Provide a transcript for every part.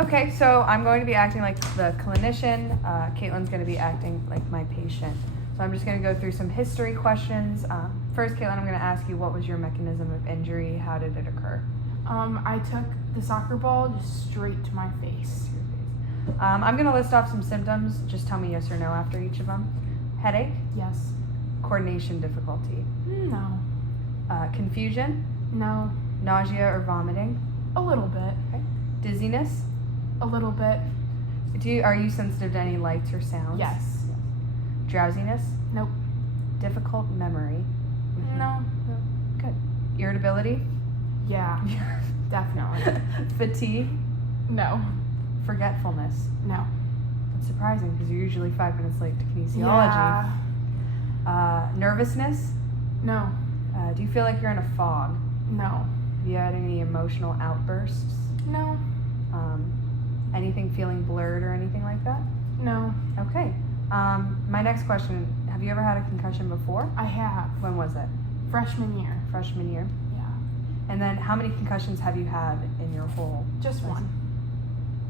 Okay, so I'm going to be acting like the clinician. Kaitlyn's going to be acting like my patient. So I'm just going to go through some history questions. First, Kaitlyn, I'm going to ask you, what was your mechanism of injury? How did it occur? I took the soccer ball just straight to my face. I'm going to list off some symptoms. Just tell me yes or no after each of them. Headache? Yes. Coordination difficulty? No. Confusion? No. Nausea or vomiting? A little bit. Okay. Dizziness? A little bit. Are you sensitive to any lights or sounds? Yes. Drowsiness? Nope. Difficult memory? No. Good. Irritability? Yeah. Definitely. Fatigue? No. Forgetfulness? No. That's surprising because you're usually 5 minutes late to kinesiology. Yeah. Nervousness? No. Do you feel like you're in a fog? No. Have you had any emotional outbursts? No. Anything feeling blurred or anything like that? No. Okay. My next question, have you ever had a concussion before? I have. When was it? Freshman year. Freshman year? Yeah. And then how many concussions have you had in your whole? Just one.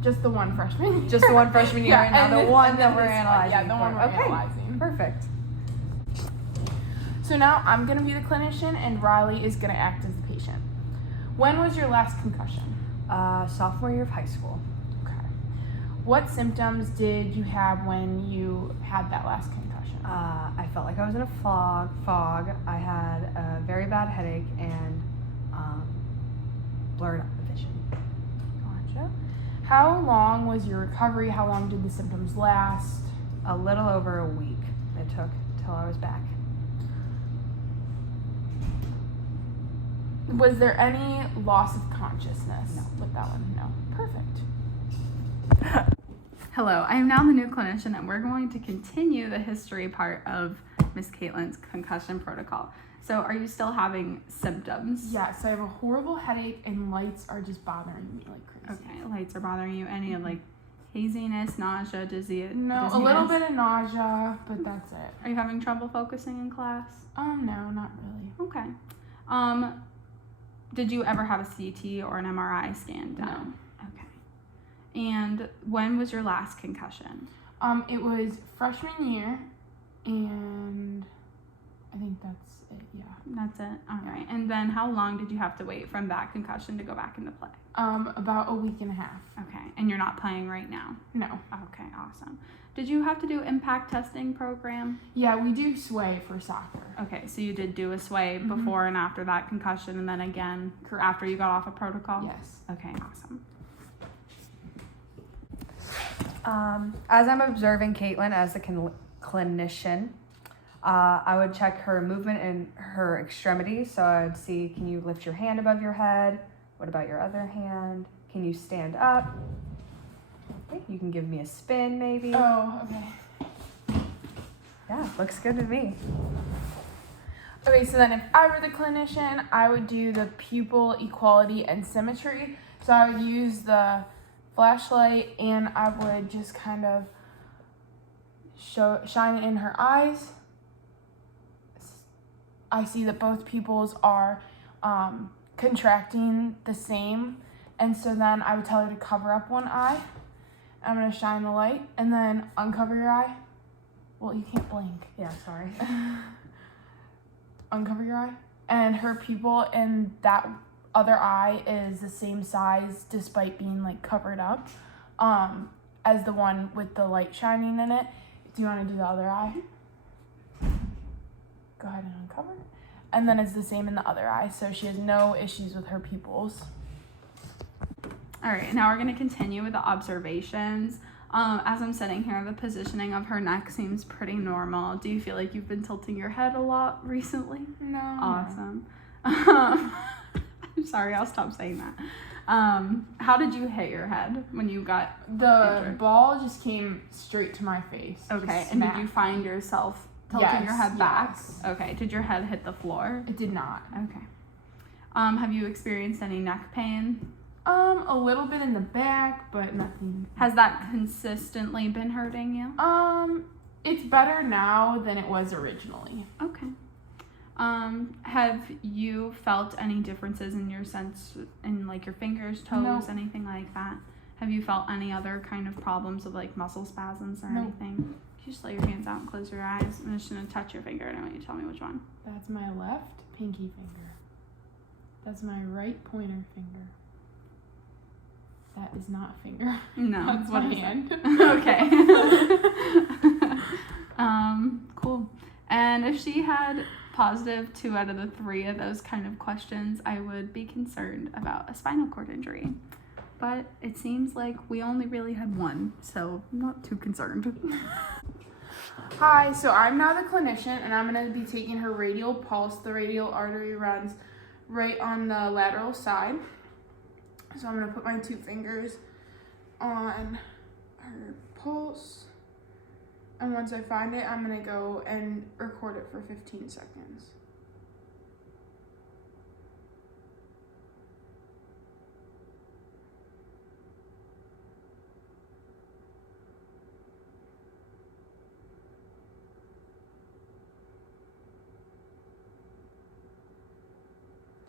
Just the one freshman year. Just the one freshman year, Yeah, and now the one that we're analyzing. Yeah, the one we're analyzing. Perfect. So now I'm going to be the clinician and Rylee is going to act as the patient. When was your last concussion? Sophomore year of high school. Okay. What symptoms did you have when you had that last concussion? I felt like I was in a fog. I had a very bad headache and blurred vision. Gotcha. How long was your recovery? How long did the symptoms last? A little over a week it took till I was back. Was there any loss of consciousness? No. With that one? No. Perfect. Hello, I am now the new clinician and we're going to continue the history part of Miss Kaitlyn's concussion protocol. So are you still having symptoms? Yes, I have a horrible headache and lights are just bothering me like crazy. Okay, lights are bothering you. Any like haziness, nausea, dizziness? No, a little bit of nausea, but that's it. Are you having trouble focusing in class? No, not really. Okay. Did you ever have a CT or an MRI scan done? No. Okay. And when was your last concussion? It was freshman year, and I think that's it, yeah. That's it? All right. And then how long did you have to wait from that concussion to go back into play? About a week and a half. Okay. And you're not playing right now? No. Okay, awesome. Did you have to do impact testing program? Yeah, we do sway for soccer. Okay, so you did do a sway before and after that concussion, and then again after you got off a protocol? Yes. Okay, awesome. As I'm observing Kaitlyn as the clinician, I would check her movement in her extremities. So I would see, can you lift your hand above your head? What about your other hand? Can you stand up? Okay, you can give me a spin maybe. Oh, okay. Yeah, looks good to me. Okay, so then if I were the clinician, I would do the pupil equality and symmetry. So I would use the flashlight and I would just kind of shine it in her eyes. I see that both pupils are contracting the same, and so then I would tell her to cover up one eye. I'm going to shine the light and then uncover your eye. Well, you can't blink. Yeah, sorry. Uncover your eye. And her pupil in that other eye is the same size despite being like covered up as the one with the light shining in it. Do you want to do the other eye? Go ahead and uncover. And then it's the same in the other eye, so she has no issues with her pupils. All right, now we're going to continue with the observations. As I'm sitting here, the positioning of her neck seems pretty normal. Do you feel like you've been tilting your head a lot recently? No. Awesome. I'm sorry, I'll stop saying that. How did you hit your head when you got injured? Ball just came straight to my face. Okay, and did you find yourself tilting your head back? Yes. Okay, did your head hit the floor? It did not. Okay. Have you experienced any neck pain? A little bit in the back, but nothing. Has that consistently been hurting you? It's better now than it was originally. Okay. Have you felt any differences in your sense in like your fingers, toes, No. anything like that? Have you felt any other kind of problems of like muscle spasms or No. anything? Can you just let your hands out and close your eyes? I'm just gonna touch your finger and I want you to tell me which one. That's my left pinky finger. That's my right pointer finger. That is not a finger. No. That's what my is hand. Okay. Cool. And if she had positive 2 out of the 3 of those kind of questions, I would be concerned about a spinal cord injury. But it seems like we only really had 1, so I'm not too concerned. Hi, so I'm now the clinician, and I'm going to be taking her radial pulse. The radial artery runs right on the lateral side. So I'm going to put my 2 fingers on her pulse. And once I find it, I'm going to go and record it for 15 seconds.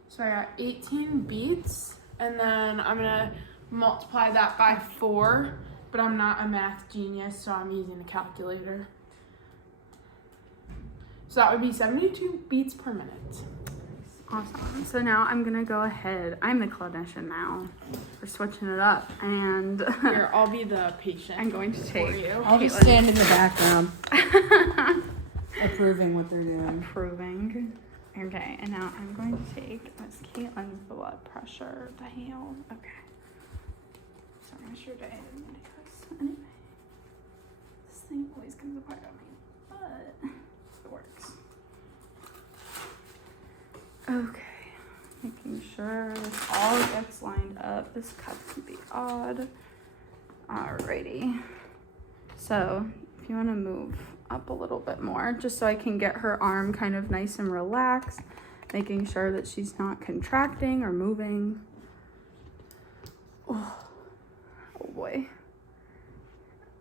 So I got 18 beats, and then I'm gonna multiply that by 4, but I'm not a math genius, so I'm using a calculator. So that would be 72 beats per minute. Awesome. So now I'm going to go ahead. I'm the clinician now. We're switching it up. And Here, I'll be the patient. I'm going to take you. I'll just Kaitlyn. stand in the background, approving what they're doing. Approving. Okay, and now I'm going to take Miss Kaitlyn's blood pressure to heal. Okay. Sorry, I sure did. Anyway, this thing always comes apart on me, but it works. Okay, making sure this all gets lined up. This cut can be odd. Alrighty. So, if you want to move up a little bit more, just so I can get her arm kind of nice and relaxed, making sure that she's not contracting or moving. Oh boy.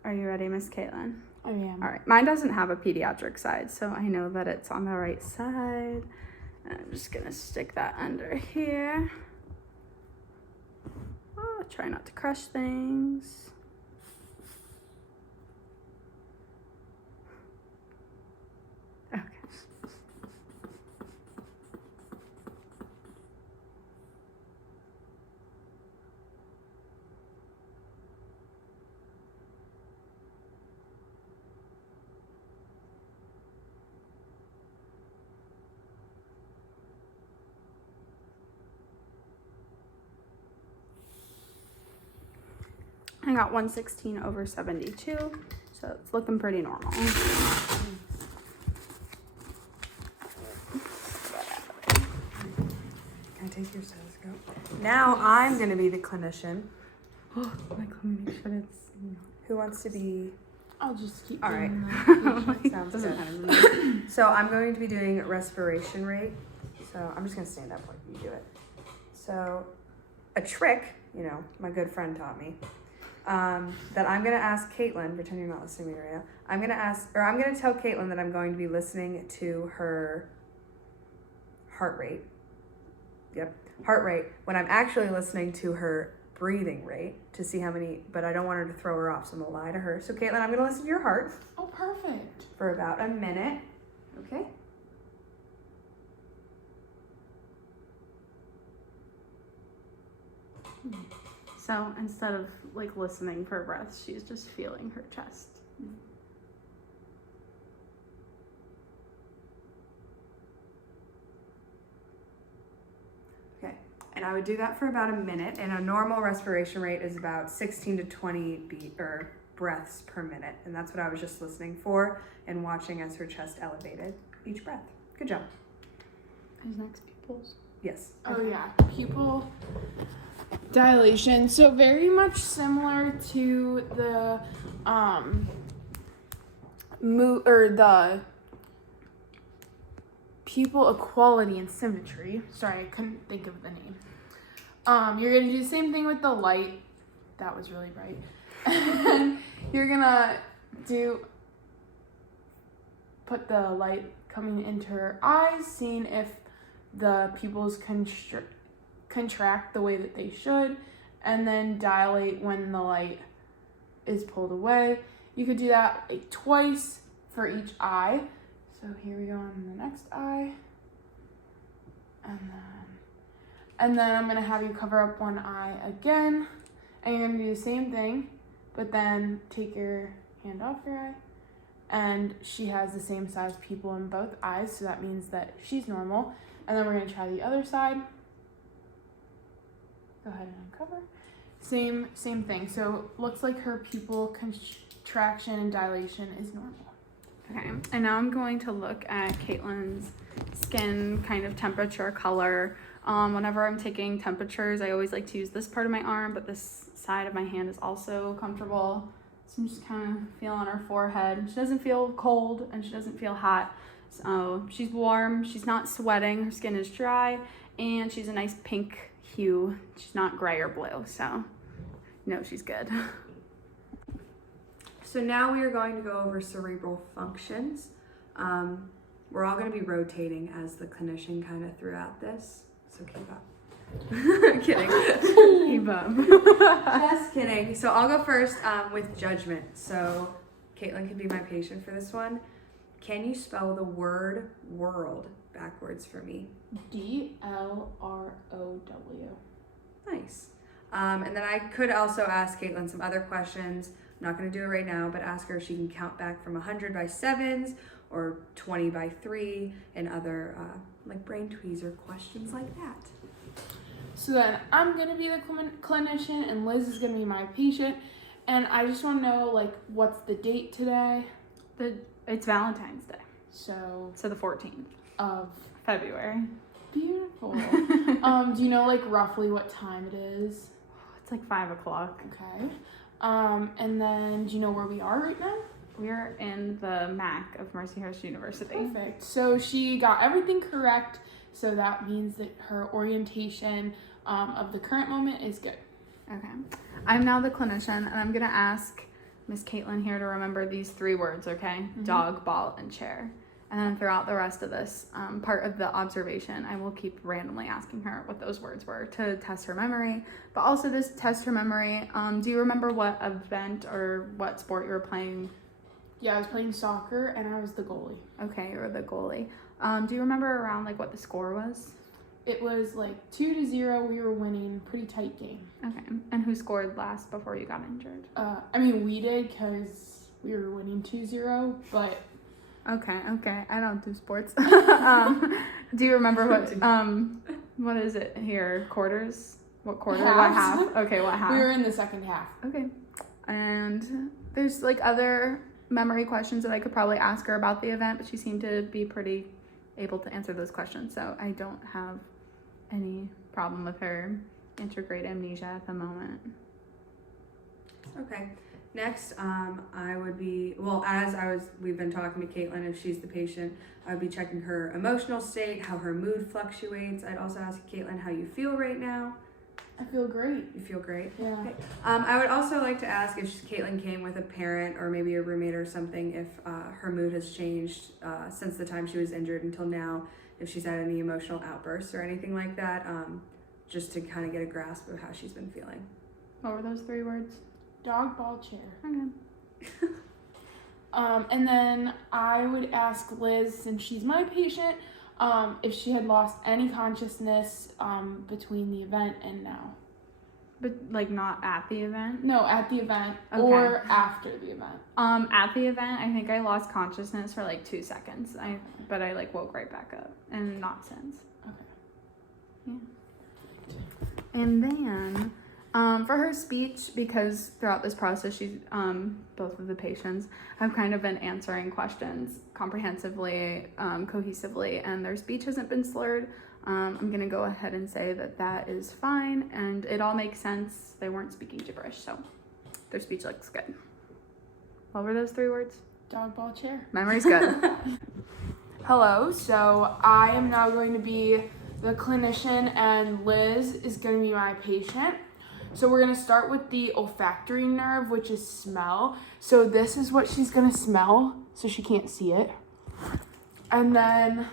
Are you ready, Miss Kaitlyn? I am. All right, mine doesn't have a pediatric side, so I know that it's on the right side. And I'm just gonna stick that under here. Oh, try not to crush things. Okay. I got 116/72, so it's looking pretty normal. Can I take your stethoscope? Now I'm gonna be the clinician. Like, let me make sure it's. Who wants to be? I'll just keep All right. doing that. Sounds Doesn't good. matter. So I'm going to be doing respiration rate. So I'm just gonna stand up like you do it. So a trick, you know, my good friend taught me, that I'm gonna ask Kaitlyn, pretend you're not listening to me right now. I'm gonna tell Kaitlyn that I'm going to be listening to her heart rate. Yep, heart rate. When I'm actually listening to her breathing rate to see how many, but I don't want her to throw her off, so I'm gonna lie to her. So Kaitlyn, I'm gonna listen to your heart Oh, perfect. for about a minute. Okay. So instead of like listening for breaths, she's just feeling her chest. Okay, and I would do that for about a minute, and a normal respiration rate is about 16 to 20 breaths per minute, and that's what I was just listening for and watching as her chest elevated each breath. Good job. Who's next? Pupils. Yes. Oh yeah, pupil dilation. So very much similar to the the pupil equality and symmetry. Sorry, I couldn't think of the name. You're gonna do the same thing with the light. That was really bright. And you're gonna put the light coming into her eyes, seeing if the pupils contract the way that they should, and then dilate when the light is pulled away. You could do that like twice for each eye. So here we go on the next eye. And then I'm gonna have you cover up one eye again. And you're gonna do the same thing, but then take your hand off your eye. And she has the same size pupil in both eyes, so that means that she's normal. And then we're gonna try the other side. Go ahead and uncover. Same thing. So looks like her pupil contraction and dilation is normal. Okay, and now I'm going to look at Kaitlyn's skin, kind of temperature, color. Whenever I'm taking temperatures, I always like to use this part of my arm, but this side of my hand is also comfortable. So I'm just kind of feeling her forehead. She doesn't feel cold and she doesn't feel hot. So she's warm, she's not sweating, her skin is dry, and she's a nice pink hue. She's not gray or blue, so no, she's good. So now we are going to go over cerebral functions. We're all going to be rotating as the clinician kind of throughout this, so keep up. Kidding. Keep up. Just kidding. So I'll go first with judgment. So Kaitlyn can be my patient for this one. Can you spell the word world backwards for me? DLROW. Nice. And then I could also ask Kaitlyn some other questions. I'm not going to do it right now, but ask her if she can count back from 100 by 7s or 20 by 3 and other like brain tweezer questions like that. So then I'm going to be the clinician and Liz is going to be my patient. And I just want to know, like, what's the date today? It's Valentine's Day. So the 14th of February. Beautiful. Do you know, like, roughly what time it is? It's like 5 o'clock. Okay. And then do you know where we are right now? We're in the MAC of Mercyhurst University. Perfect. So she got everything correct. So that means that her orientation of the current moment is good. Okay. I'm now the clinician, and I'm going to ask Miss Kaitlyn here to remember these 3 words, okay? Mm-hmm. Dog, ball, and chair. And then throughout the rest of this part of the observation, I will keep randomly asking her what those words were to test her memory. But also this test her memory, do you remember what event or what sport you were playing? Yeah, I was playing soccer, and I was the goalie. Okay, you were the goalie. Do you remember around like what the score was? It was like 2-0. We were winning, pretty tight game. Okay, and who scored last before you got injured? I mean, we did because we were winning 2-0, but... Okay, I don't do sports. Do you remember what is it here? Quarters? What quarter? Halves. What half? Okay, what half? We were in the second half. Okay, and there's like other memory questions that I could probably ask her about the event, but she seemed to be pretty able to answer those questions, so I don't have any problem with her intrograde amnesia at the moment. Okay. Next, I would be, we've been talking to Kaitlyn, if she's the patient, I would be checking her emotional state, how her mood fluctuates. I'd also ask Kaitlyn how you feel right now. I feel great. You feel great? Yeah. Okay. I would also like to ask if Kaitlyn came with a parent or maybe a roommate or something, if her mood has changed since the time she was injured until now, if she's had any emotional outbursts or anything like that, just to kind of get a grasp of how she's been feeling. What were those 3 words? Dog, ball, chair. Okay. And then I would ask Liz, since she's my patient, if she had lost any consciousness between the event and now. But like not at the event? No, at the event or after the event. At the event, I think I lost consciousness for like 2 seconds. But I like woke right back up, and not since. Okay. Yeah. And then for her speech, because throughout this process, she's both of the patients have kind of been answering questions comprehensively, cohesively, and their speech hasn't been slurred. I'm gonna go ahead and say that is fine, and it all makes sense. They weren't speaking gibberish, so their speech looks good. What were those 3 words? Dog, ball, chair. Memory's good. Hello, so I am now going to be the clinician, and Liz is going to be my patient. So we're going to start with the olfactory nerve, which is smell. So this is what she's going to smell, so she can't see it. And then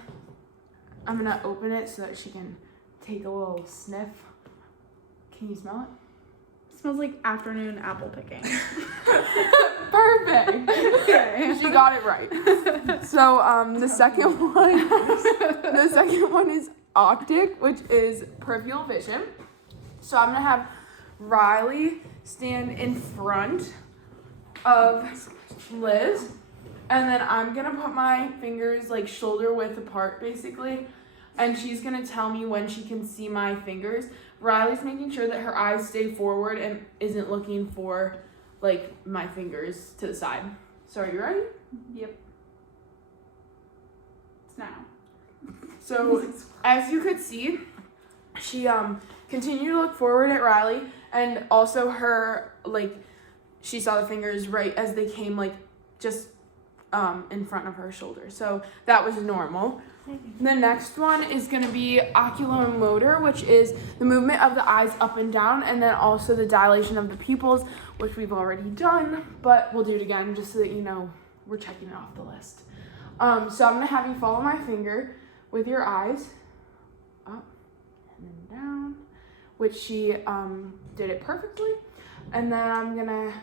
I'm going to open it so that she can take a little sniff. Can you smell it? Smells like afternoon apple picking. Perfect. Okay. She got it right. So the second one is optic, which is peripheral vision. So I'm gonna have Rylee stand in front of Liz, and then I'm gonna put my fingers like shoulder width apart basically, and she's gonna tell me when she can see my fingers. Riley's making sure that her eyes stay forward and isn't looking for like my fingers to the side. So are you ready? Yep. It's now. So as you could see, she continued to look forward at Rylee, and also her like she saw the fingers right as they came like just in front of her shoulder. So that was normal. The next one is going to be oculomotor, which is the movement of the eyes up and down, and then also the dilation of the pupils, which we've already done, but we'll do it again just so that you know we're checking it off the list. So I'm going to have you follow my finger with your eyes up and then down, which she did it perfectly. And then I'm going to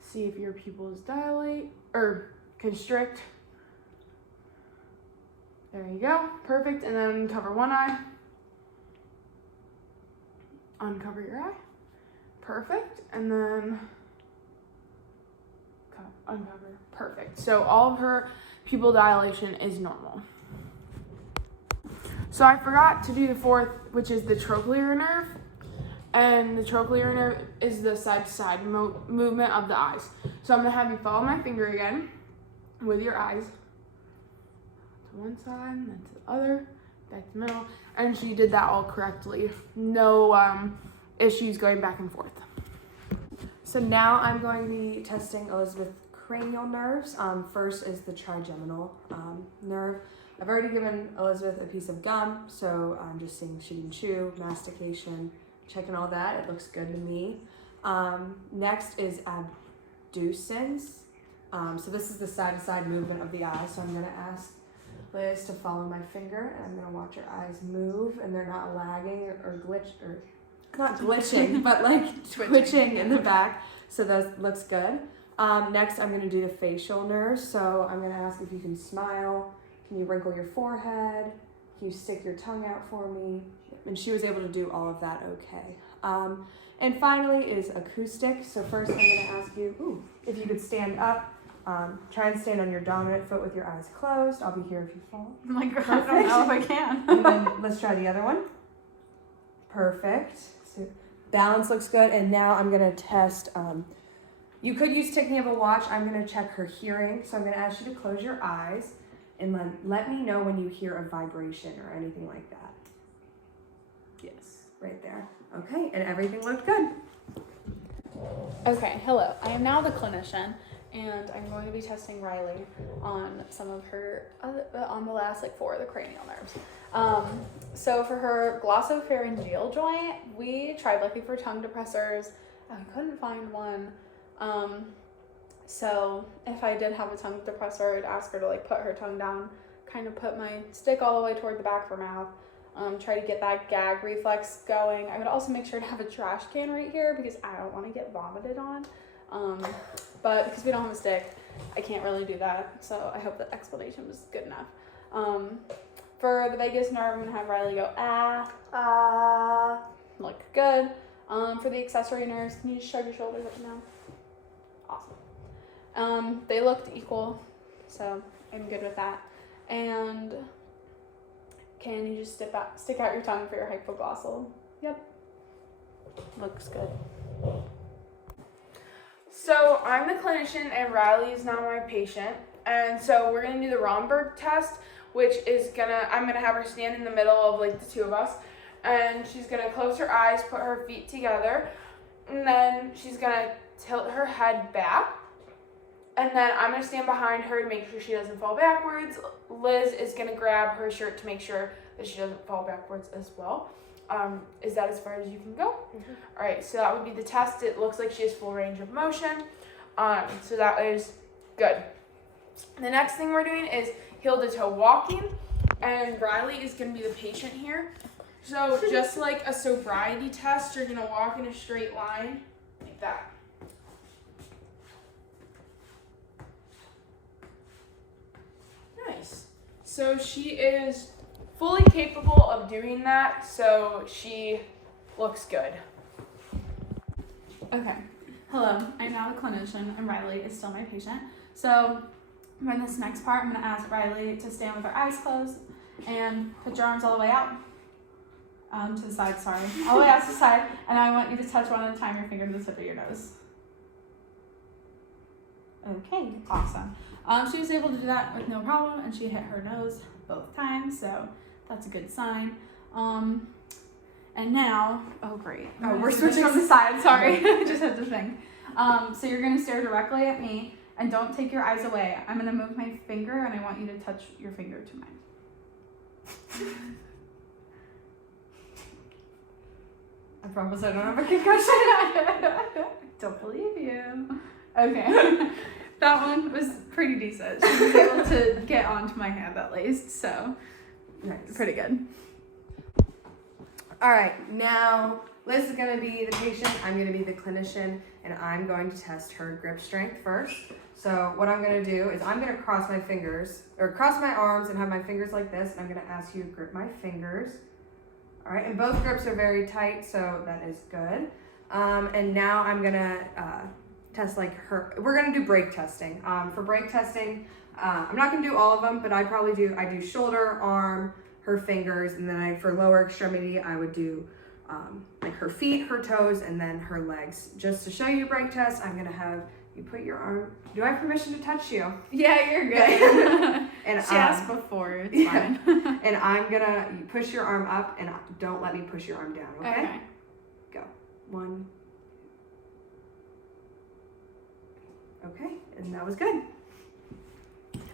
see if your pupils dilate or constrict. There you go, perfect. And then uncover one eye. Uncover your eye. Perfect. And then uncover. Perfect. So all of her pupil dilation is normal. So I forgot to do the fourth, which is the trochlear nerve. And the trochlear nerve is the side-to-side movement of the eyes. So I'm going to have you follow my finger again with your eyes. To one side, then to the other, back to the middle. And she did that all correctly. No issues going back and forth. So now I'm going to be testing Elizabeth's cranial nerves. First is the trigeminal nerve. I've already given Elizabeth a piece of gum, so I'm just seeing she can chew, mastication, checking all that. It looks good to me. Next is abducens. So this is the side-to-side movement of the eye. So I'm going to ask Liz to follow my finger, and I'm going to watch her eyes move, and they're not lagging or not glitching, but like twitching in the back. So that looks good. Next, I'm going to do the facial nerves. So I'm going to ask if you can smile. Can you wrinkle your forehead? Can you stick your tongue out for me? And she was able to do all of that okay. And finally is acoustic. So first I'm going to ask you if you could stand up. Try and stand on your dominant foot with your eyes closed. I'll be here if you fall. Oh my God, I don't know if I can. And then let's try the other one. Perfect. So balance looks good. And now I'm going to test. You could use ticking of a watch. I'm going to check her hearing. So I'm going to ask you to close your eyes and then let me know when you hear a vibration or anything like that. Yes. Right there. Okay, and everything looked good. Okay, hello. I am now the clinician, and I'm going to be testing Rylee on some of her, on the last 4 of the cranial nerves. So for her glossopharyngeal joint, we tried looking for tongue depressors, and we couldn't find one. So if I did have a tongue depressor, I'd ask her to put her tongue down, kind of put my stick all the way toward the back of her mouth. Try to get that gag reflex going. I would also make sure to have a trash can right here because I don't want to get vomited on. But because we don't have a stick, I can't really do that. So I hope that explanation was good enough. For the vagus nerve, I'm going to have Rylee go, ah. Look good. For the accessory nerves, can you just shrug your shoulders up and down? Awesome. They looked equal, so I'm good with that. And can you just stick out your tongue for your hypoglossal? Yep. Looks good. So I'm the clinician and Rylee is now my patient. And so we're going to do the Romberg test, which is I'm going to have her stand in the middle of the 2 of us. And she's going to close her eyes, put her feet together. And then she's going to tilt her head back. And then I'm going to stand behind her to make sure she doesn't fall backwards. Liz is going to grab her shirt to make sure that she doesn't fall backwards as well. Is that as far as you can go? Mm-hmm. All right, so that would be the test. It looks like she has full range of motion. So that is good. The next thing we're doing is heel to toe walking. And Rylee is going to be the patient here. So just like a sobriety test, you're gonna walk in a straight line like that. Nice. So she is fully capable of doing that, so she looks good. Okay. Hello, I'm now the clinician, and Rylee is still my patient. So, for this next part, I'm going to ask Rylee to stand with her eyes closed and put your arms all the way out. To the side, sorry. All the way out to the side, and I want you to touch one at a time your finger to the tip of your nose. Okay, awesome. She was able to do that with no problem, and she hit her nose both times, so that's a good sign. And now, oh great. Oh, we're switching switching from the side, sorry. I just had to think. So you're gonna stare directly at me and don't take your eyes away. I'm gonna move my finger and I want you to touch your finger to mine. I promise I don't have a concussion. Don't believe you. Okay. That one was pretty decent. She was able to get onto my hand at least, so Nice. pretty good. All right, now Liz is gonna be the patient, I'm gonna be the clinician, and I'm going to test her grip strength first. So what I'm gonna do is I'm gonna cross my fingers, or cross my arms and have my fingers like this, and I'm gonna ask you to grip my fingers. All right, and both grips are very tight, so that is good. And now I'm gonna test like we're gonna do break testing. For break testing, I'm not gonna do all of them, but I do shoulder, arm, her fingers, and then for lower extremity, I would do like her feet, her toes, and then her legs. Just to show you a break test, I'm gonna have you put your arm. Do I have permission to touch you? Yeah, you're good. And she asked before, it's fine. And I'm gonna you push your arm up, and don't let me push your arm down. Okay. Go. 1. Okay, and that was good.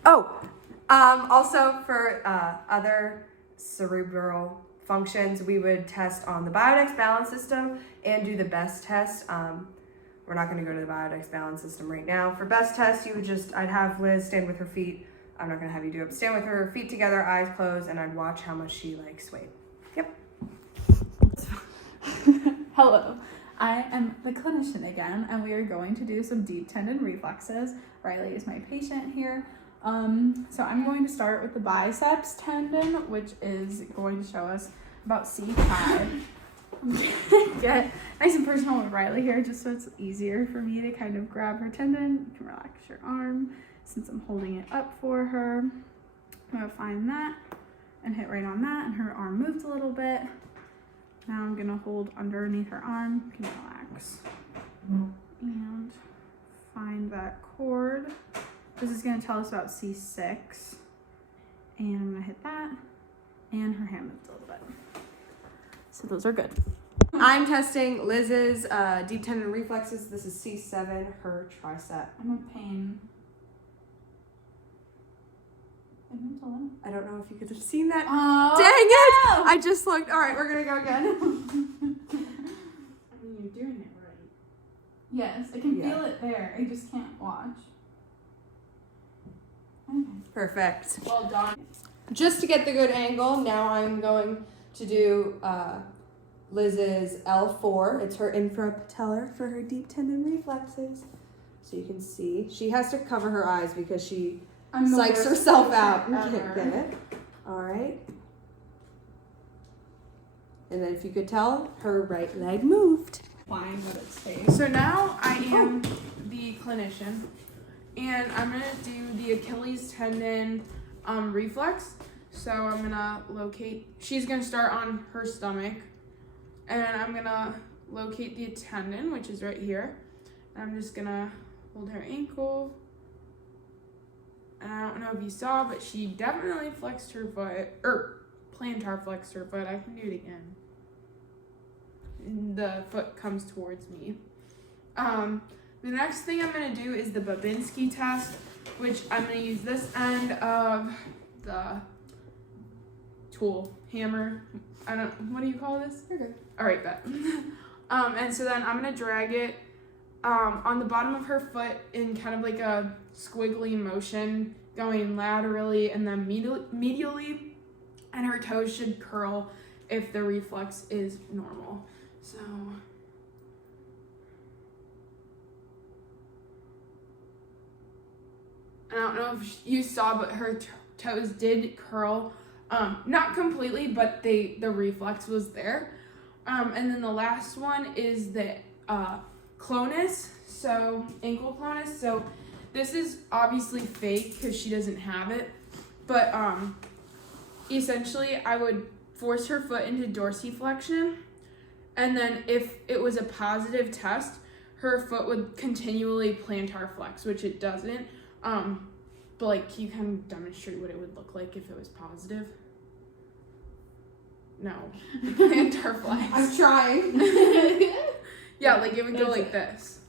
Oh, also for other cerebral functions, we would test on the Biodex balance system and do the BEST test. We're not going to go to the Biodex balance system right now. For BEST test, I'd have Liz stand with her feet. I'm not going to have you do it. Stand with her feet together, eyes closed, and I'd watch how much she swayed. Yep. Hello, I am the clinician again, and we are going to do some deep tendon reflexes. Rylee is my patient here. So I'm going to start with the biceps tendon, which is going to show us about C5. I'm gonna get nice and personal with Rylee here, just so it's easier for me to kind of grab her tendon. You can relax your arm since I'm holding it up for her. I'm gonna find that and hit right on that, and her arm moved a little bit. Now I'm gonna hold underneath her arm. You can relax and find that cord. This is gonna tell us about C6, and I'm gonna hit that, and her hand moved a little bit. So those are good. I'm testing Liz's deep tendon reflexes. This is C7, her tricep. I'm in pain. It moved a little. I don't know if you could have seen that. Oh, Dang it! no! I just looked. All right, we're gonna go again. I mean, you're doing it right. Yes, I can Yeah. feel it there. I just can't watch. Okay. Perfect. Well done. Just to get the good angle, now I'm going to do Liz's L4. It's her infrapatellar for her deep tendon reflexes. So you can see she has to cover her eyes because she I'm the psychs worst herself out. patient Get ever. it? All right. And then if you could tell, her right leg moved. Fine, but it stays. So now I am the clinician, and I'm gonna do the Achilles tendon reflex. So I'm gonna she's gonna start on her stomach, and I'm gonna locate the tendon, which is right here. And I'm just gonna hold her ankle. And I don't know if you saw, but she definitely flexed her foot, or plantar flexed her foot. I can do it again. And the foot comes towards me. The next thing I'm gonna do is the Babinski test, which I'm gonna use this end of the tool, hammer. What do you call this? You're good. All right, bet. And so then I'm gonna drag it on the bottom of her foot in kind of like a squiggly motion, going laterally and then medially, and her toes should curl if the reflex is normal. So I don't know if you saw, but her toes did curl, not completely, but the reflex was there. And then the last one is the clonus, so ankle clonus. So this is obviously fake because she doesn't have it, but essentially I would force her foot into dorsiflexion, and then if it was a positive test, her foot would continually plantar flex, which it doesn't. But like, can you kind of demonstrate what it would look like if it was positive? No, plantar flex. I'm trying. Yeah, like it would go like this.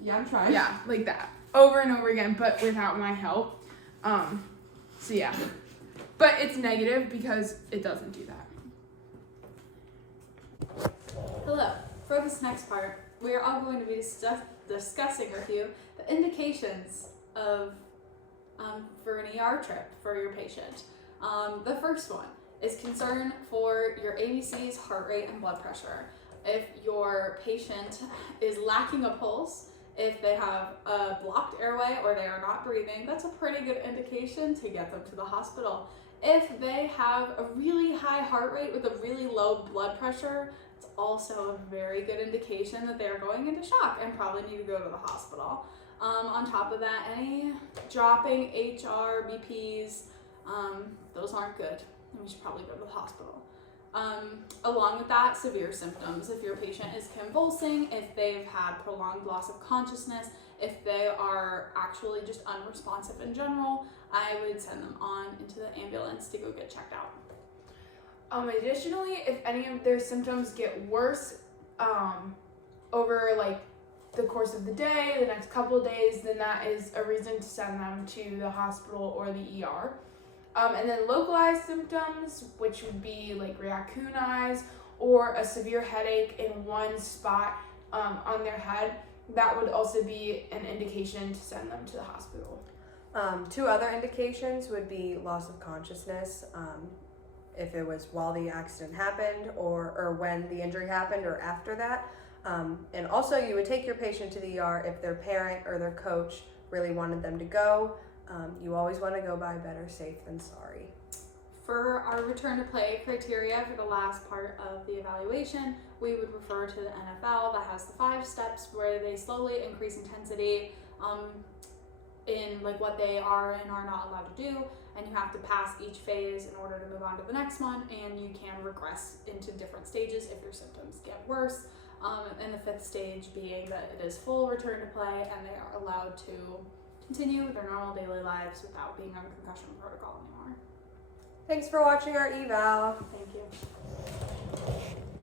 Yeah, I'm trying. Yeah, like that. Over and over again, but without my help. So yeah. But it's negative because it doesn't do that. Hello. For this next part, we are all going to be discussing with you the indications of for an ER trip for your patient. The first one is concern for your ABCs, heart rate, and blood pressure. If your patient is lacking a pulse, if they have a blocked airway or they are not breathing, that's a pretty good indication to get them to the hospital. If they have a really high heart rate with a really low blood pressure, it's also a very good indication that they are going into shock and probably need to go to the hospital. On top of that, any dropping HR, BPs, those aren't good. We should probably go to the hospital. Along with that, severe symptoms. If your patient is convulsing, if they've had prolonged loss of consciousness, if they are actually just unresponsive in general, I would send them on into the ambulance to go get checked out. Additionally, if any of their symptoms get worse over like the course of the day, the next couple of days, then that is a reason to send them to the hospital or the ER. And then localized symptoms, which would be like raccoon eyes or a severe headache in one spot on their head, that would also be an indication to send them to the hospital. Two other indications would be loss of consciousness, if it was while the accident happened or when the injury happened or after that. And also you would take your patient to the ER if their parent or their coach really wanted them to go. You always want to go by better safe than sorry. For our return to play criteria for the last part of the evaluation, we would refer to the NFL that has the 5 steps where they slowly increase intensity in like what they are and are not allowed to do, and you have to pass each phase in order to move on to the next one, and you can regress into different stages if your symptoms get worse. And the 5th stage being that it is full return to play and they are allowed to continue with their normal daily lives without being on concussion protocol anymore. Thanks for watching our eval.